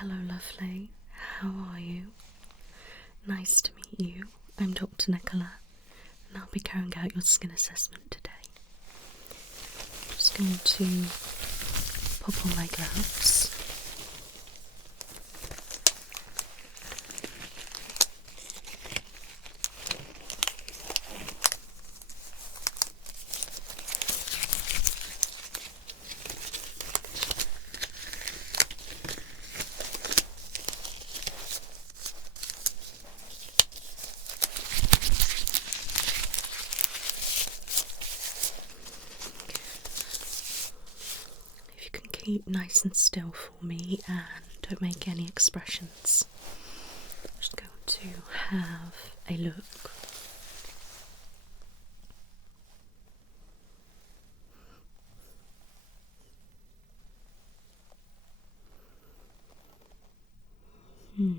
Hello, lovely. How are you? Nice to meet you. I'm Dr. Nicola, and I'll be carrying out your skin assessment today. I'm just going to pop on my gloves. Keep nice and still for me and don't make any expressions. I'm just going to have a look. Your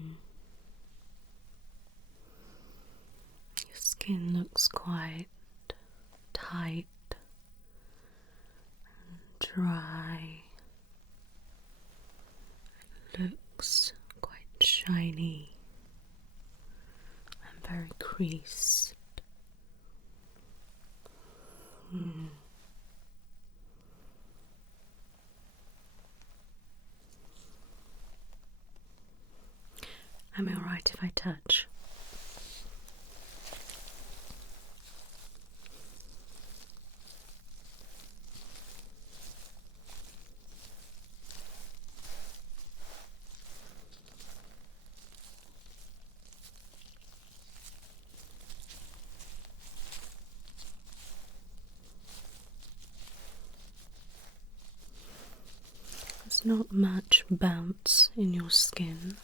skin looks quite tight and dry. Looks quite shiny and very creased. Am I alright if I touch? There's not much bounce in your skin.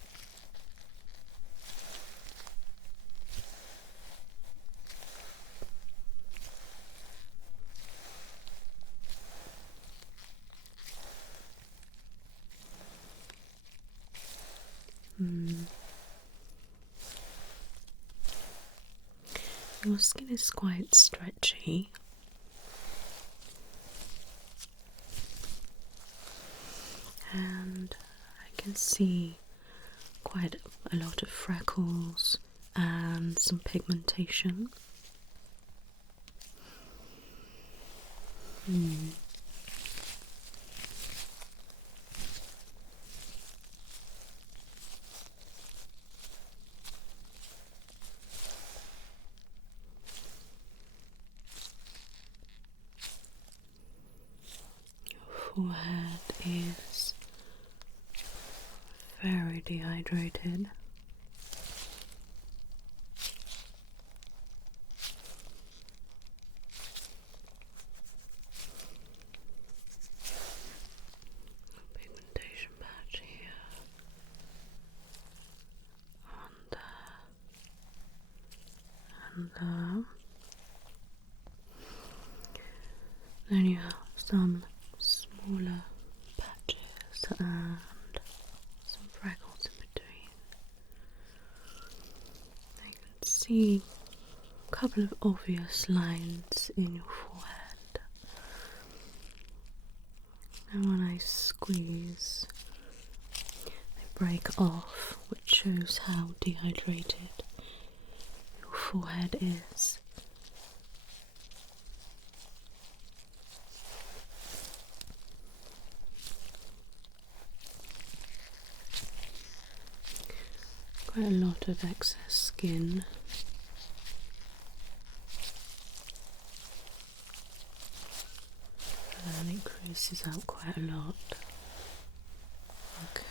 Your skin is quite stretchy. And I can see quite a lot of freckles and some pigmentation. Your forehead is very dehydrated. Pigmentation patch here, and there. Then you have some smaller patches and some freckles in between. I can see a couple of obvious lines in your forehead. And when I squeeze, they break off, which shows how dehydrated your forehead is. Quite a lot of excess skin. And it creases out quite a lot. Okay.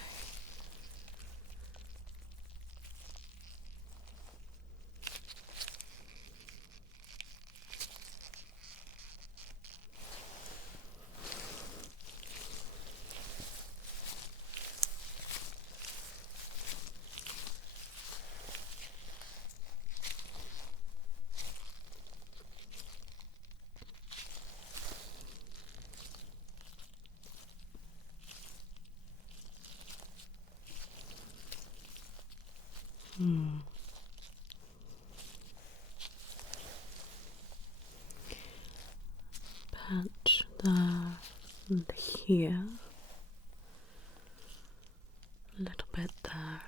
Patch there and here. a little bit there,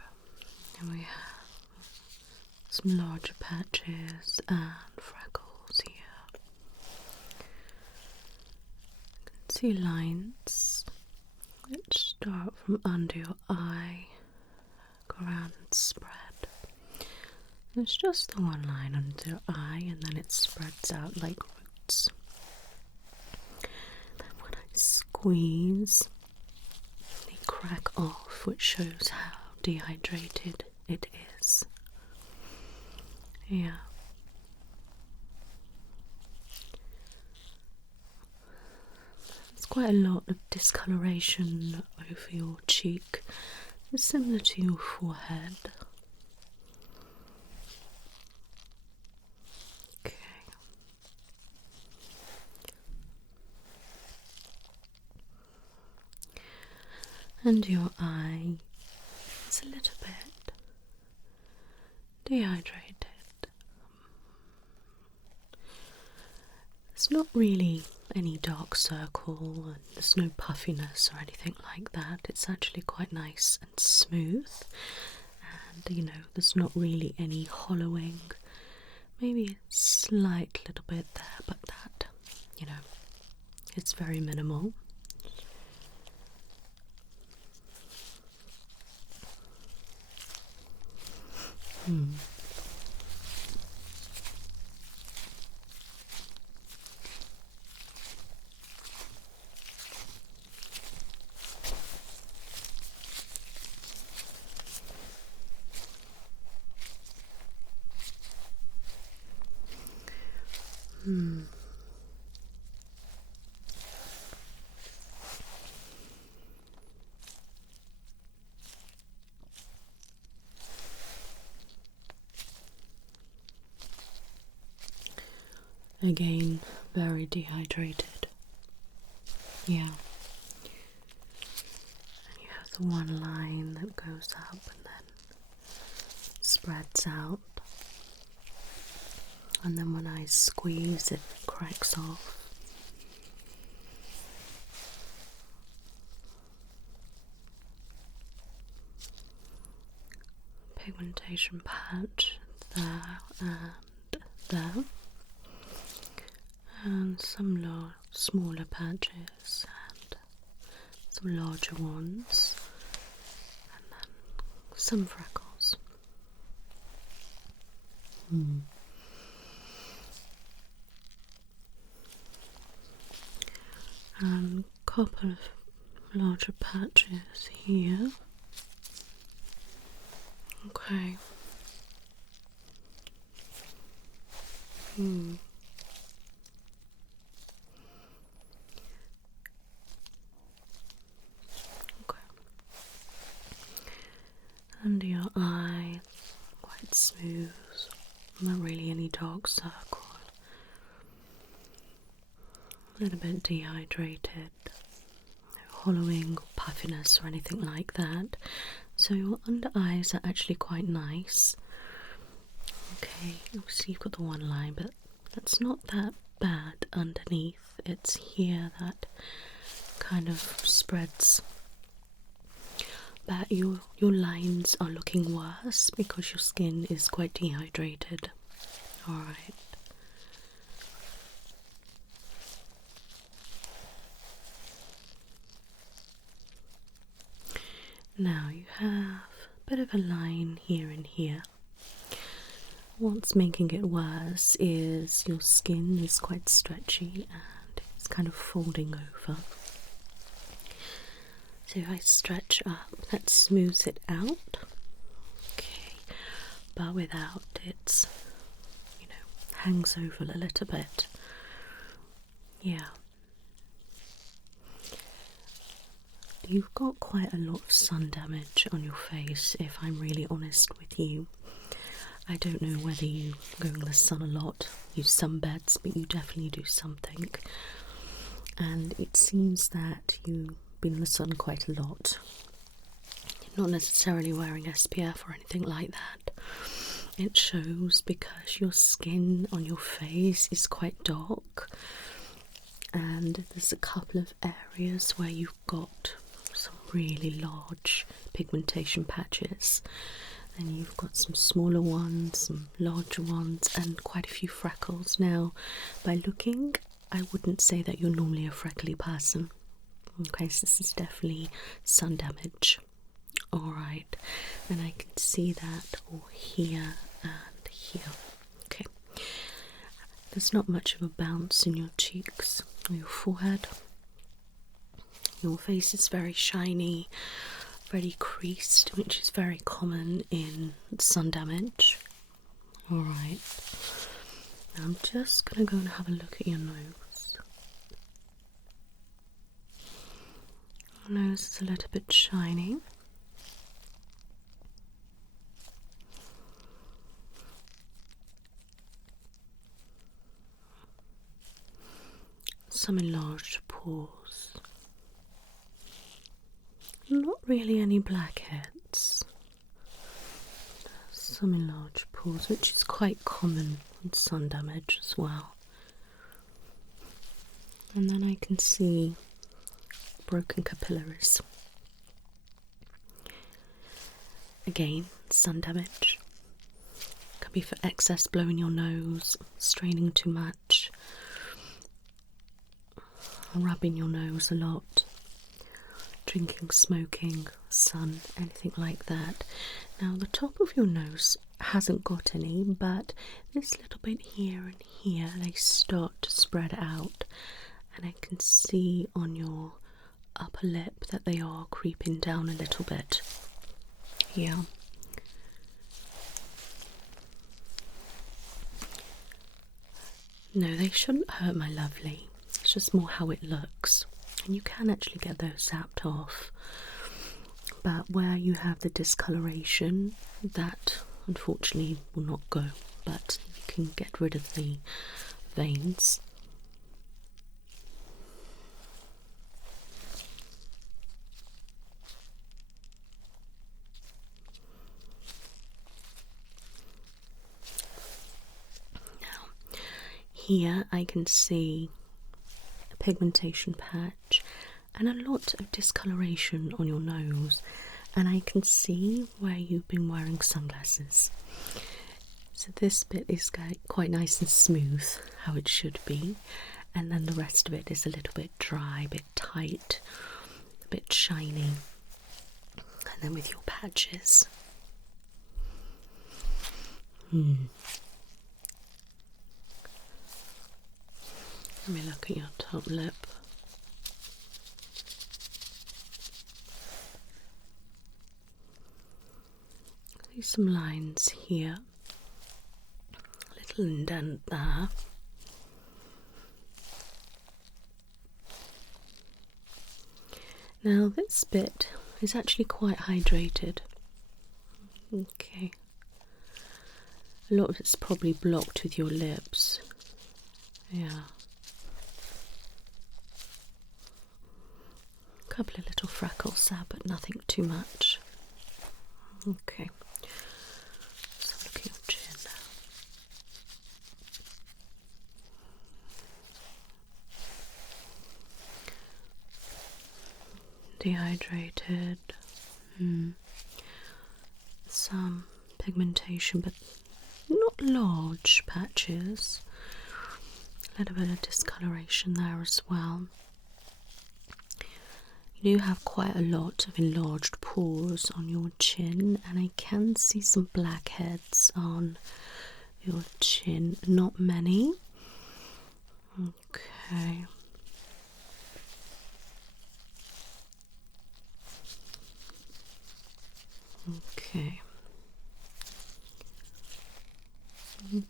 and we have some larger patches and freckles here. You can see lines which start from under your eye, go around and spread. It's just the one line under your eye, and then it spreads out like roots. Then when I squeeze, they crack off, which shows how dehydrated it is. Yeah. There's quite a lot of discoloration over your cheek. It's similar to your forehead. Okay. And your eye is a little bit dehydrated. There's not really any dark circle, and there's no puffiness or anything like that. It's actually quite nice and smooth, and there's not really any hollowing. Maybe a slight little bit there, but that, it's very minimal. Again, very dehydrated. Yeah. And you have the one line that goes up and then spreads out. And then when I squeeze, it cracks off. Pigmentation patch there and there. And some smaller patches and some larger ones, and then some freckles. And a couple of larger patches here. Okay. Under your eye, quite smooth, not really any dark circle. A little bit dehydrated, no hollowing or puffiness or anything like that. So your under eyes are actually quite nice. Okay, obviously you've got the one line, but that's not that bad underneath. It's here that kind of spreads. But your lines are looking worse because your skin is quite dehydrated. Alright. Now you have a bit of a line here and here. What's making it worse is your skin is quite stretchy and it's kind of folding over. So if I stretch up, that smooths it out. Okay, but without it, hangs over a little bit. Yeah. You've got quite a lot of sun damage on your face, if I'm really honest with you. I don't know whether you go in the sun a lot, use sunbeds, but you definitely do something. And it seems that you've been in the sun quite a lot. You're not necessarily wearing SPF or anything like that. It shows because your skin on your face is quite dark, and there's a couple of areas where you've got some really large pigmentation patches. And you've got some smaller ones, some larger ones, and quite a few freckles. Now, by looking, I wouldn't say that you're normally a freckly person. Okay, so this is definitely sun damage. Alright, and I can see that all here and here. Okay, there's not much of a bounce in your cheeks or your forehead. Your face is very shiny, very creased, which is very common in sun damage. Alright, I'm just going to go and have a look at your nose. Your nose is a little bit shiny. Some enlarged pores. Not really any blackheads. Some enlarged pores, which is quite common in sun damage as well. And then I can see broken capillaries. Again, sun damage. Could be for excess blowing your nose, straining too much, rubbing your nose a lot, drinking, smoking, sun, anything like that. Now the top of your nose hasn't got any, but this little bit here and here, they start to spread out, and I can see on your upper lip that they are creeping down a little bit. Yeah. No, they shouldn't hurt, my lovely. It's just more how it looks. And you can actually get those zapped off. But where you have the discoloration, that unfortunately will not go. But you can get rid of the veins. Now, here I can see a pigmentation patch and a lot of discoloration on your nose, and I can see where you've been wearing sunglasses. So this bit is quite nice and smooth, how it should be, and then the rest of it is a little bit dry, a bit tight, a bit shiny, and then with your patches. Let me look at your top lip. See some lines here, a little indent there. Now this bit is actually quite hydrated. Okay. A lot of it's probably blocked with your lips. Yeah. A couple of little freckles there, but nothing too much. Okay. Let's look at your chin now. Dehydrated. Some pigmentation, but not large patches. A little bit of discoloration there as well. You do have quite a lot of enlarged pores on your chin, and I can see some blackheads on your chin. Not many. Okay. Okay. A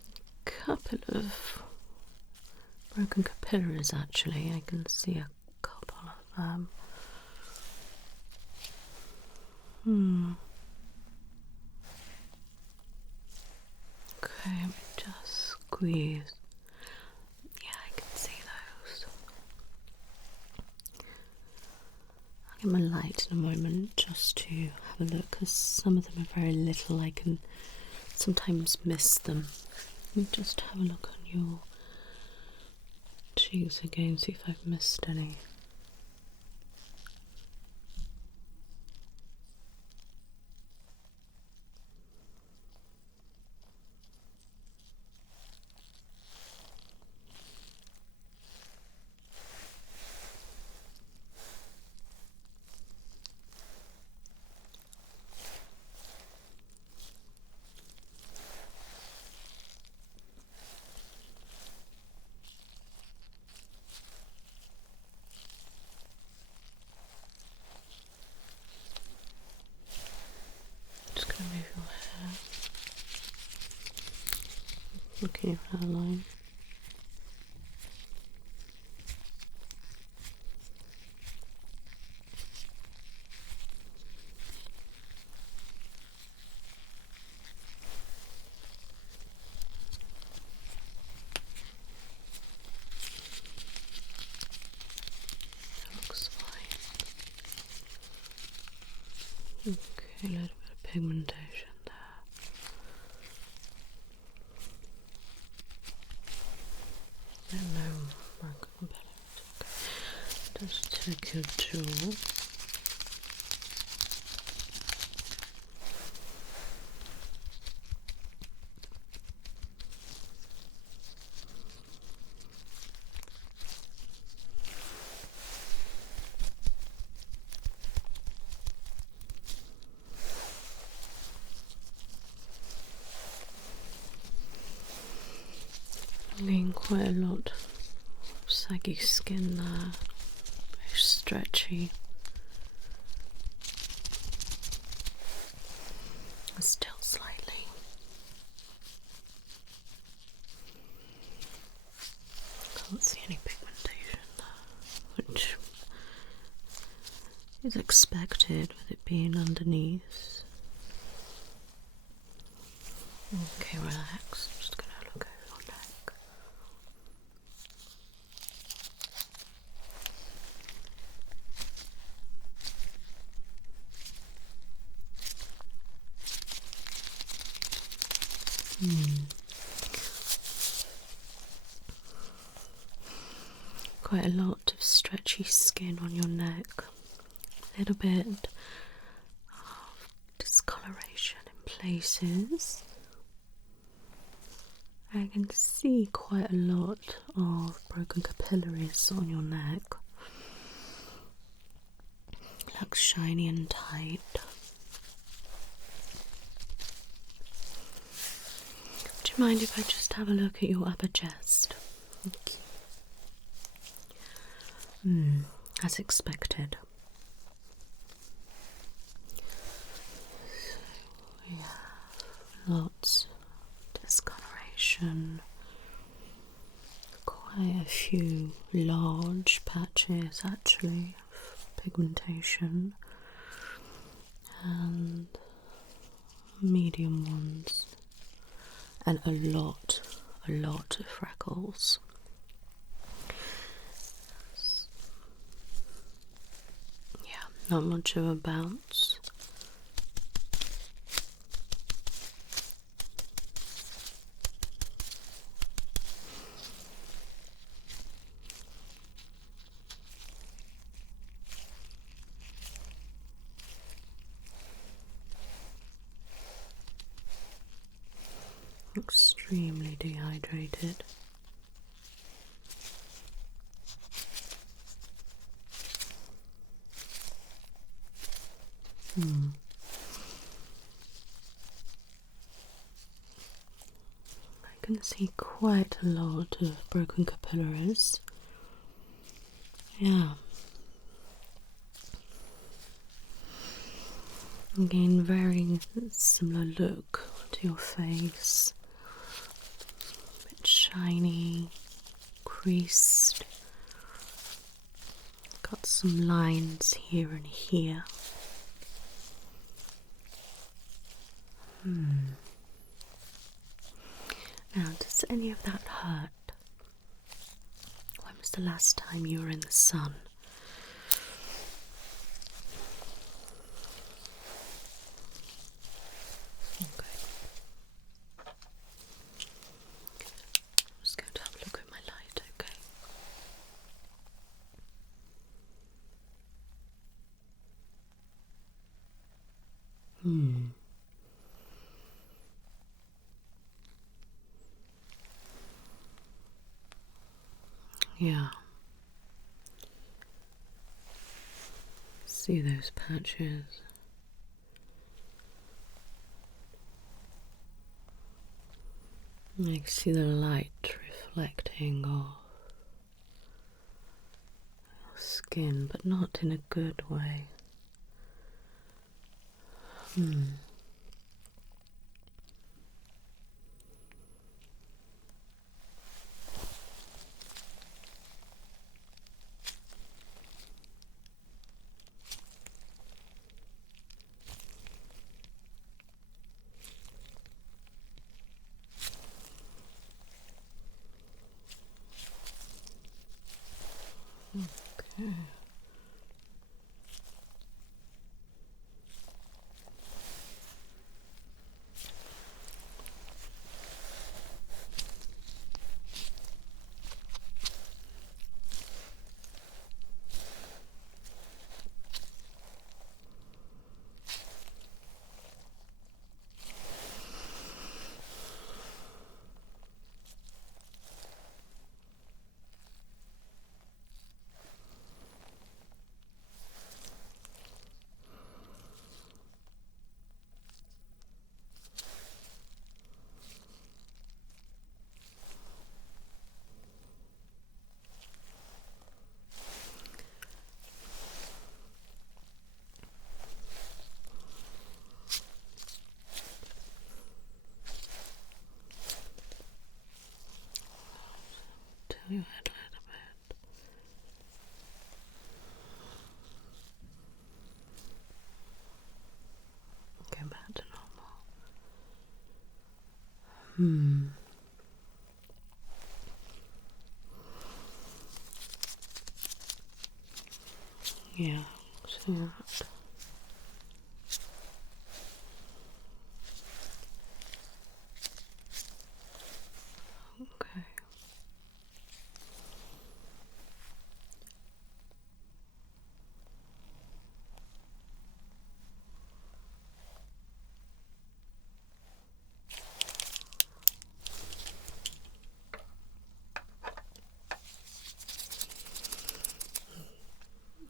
couple of broken capillaries, actually. I can see a couple of them. Okay, let me just squeeze. Yeah, I can see those. I'll get my light in a moment just to have a look, because some of them are very little. I can sometimes miss them. Let me just have a look on your cheeks again, see if I've missed any. Looking at your hairline. Looks fine. Okay, a little bit of pigmentation there. No, micropigmentation. Okay. Just take your jaw. Getting quite a lot of saggy skin there, very stretchy. Still slightly. Can't see any pigmentation there, which is expected with it being underneath. Okay, relax. I'm just going to look at your neck. Quite a lot of stretchy skin on your neck. A little bit of discoloration in places. I can see quite a lot of broken capillaries on your neck. Looks shiny and tight. Do you mind if I just have a look at your upper chest? Okay. As expected. So we have lots of discoloration, quite a few large patches actually of pigmentation, and medium ones, and a lot of freckles. Yeah, not much of a bounce. Extremely dehydrated. I can see quite a lot of broken capillaries. Yeah. Again, very similar look to your face. A bit shiny, creased. Got some lines here and here. Now, does any of that hurt? When was the last time you were in the sun? Okay. I'm just going to have a look at my light, okay? Yeah. See those patches? I can see the light reflecting off your skin, but not in a good way. Okay. Tilt your head a little bit. Go back to normal. Yeah, see that. Okay.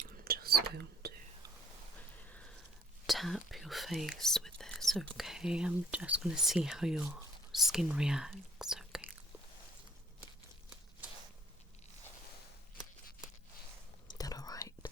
I'm just going to tap your face with this, okay? I'm just going to see how your skin reacts, okay? Is that alright?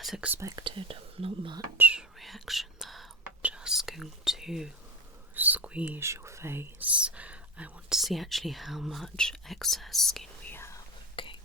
As expected, not much reaction there. Just going to squeeze your face. I want to see actually how much excess skin we have, okay?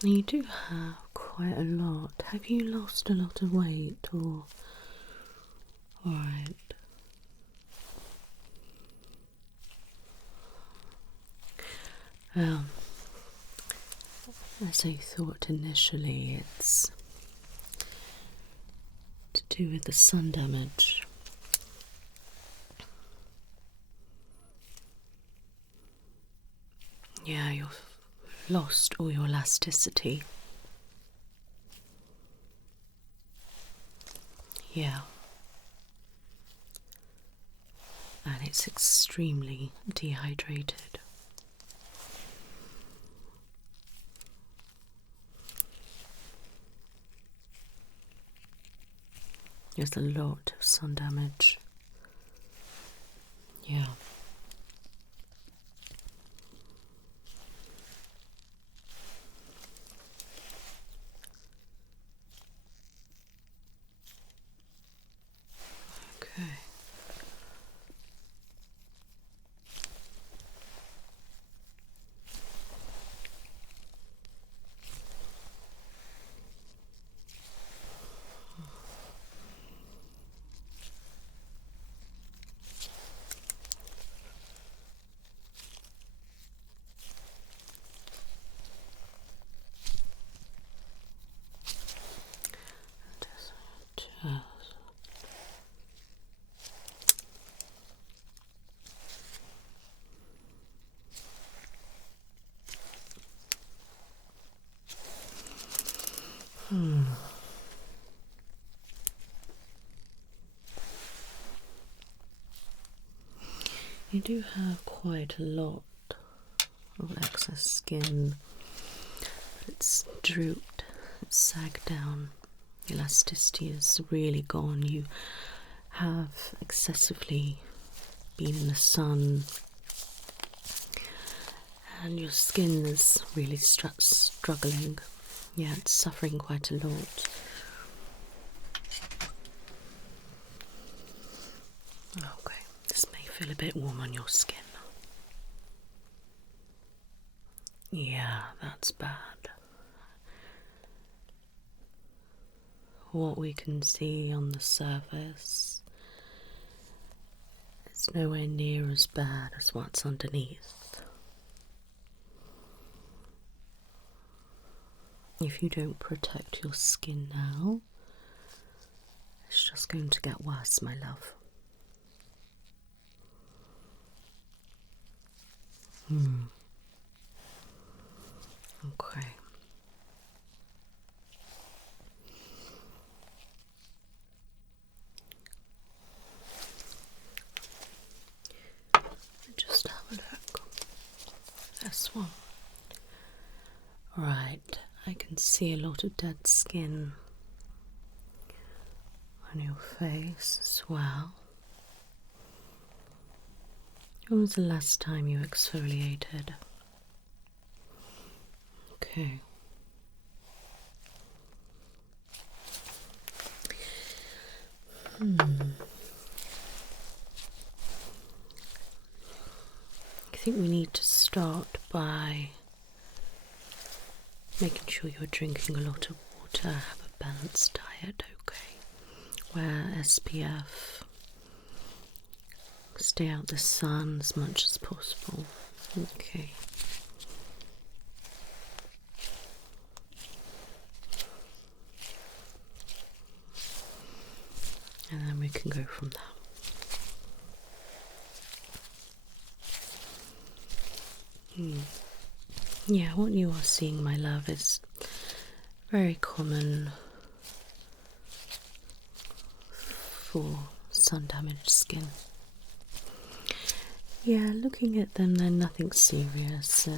You do have quite a lot. Have you lost a lot of weight or? Alright. As I thought initially, it's to do with the sun damage. Yeah, you've lost all your elasticity. Yeah. And it's extremely dehydrated. There's a lot of sun damage. Yeah. Okay. Yes. You do have quite a lot of excess skin. It's drooped, it's sagged down, elasticity is really gone. You have excessively been in the sun, and your skin is really struggling. Yeah, it's suffering quite a lot. Okay, this may feel a bit warm on your skin. Yeah, that's bad. What we can see on the surface is nowhere near as bad as what's underneath. If you don't protect your skin now, it's just going to get worse, my love. Okay. Just have a look. This one. Right, I can see a lot of dead skin on your face as well. When was the last time you exfoliated? Okay. I think we need to start by making sure you're drinking a lot of water, have a balanced diet, okay? Wear SPF, stay out the sun as much as possible, okay? And then we can go from there. Yeah, what you are seeing, my love, is very common for sun-damaged skin. Yeah, looking at them, they're nothing serious,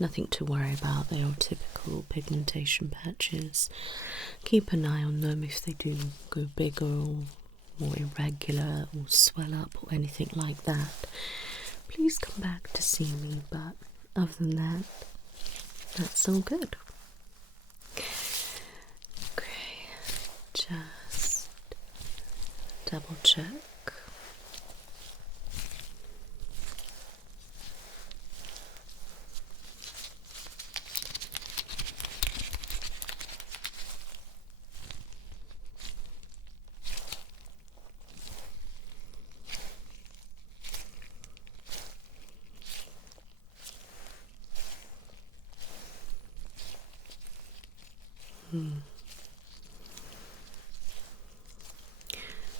nothing to worry about. They are typical pigmentation patches. Keep an eye on them. If they do go bigger or more irregular or swell up or anything like that, please come back to see me, but other than that, that's all good. Okay, just double check.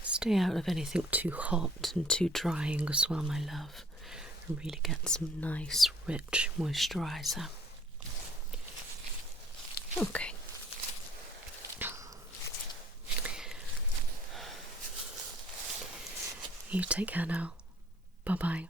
Stay out of anything too hot and too drying as well, my love, and really get some nice, rich moisturiser. Okay. You take care now. Bye-bye.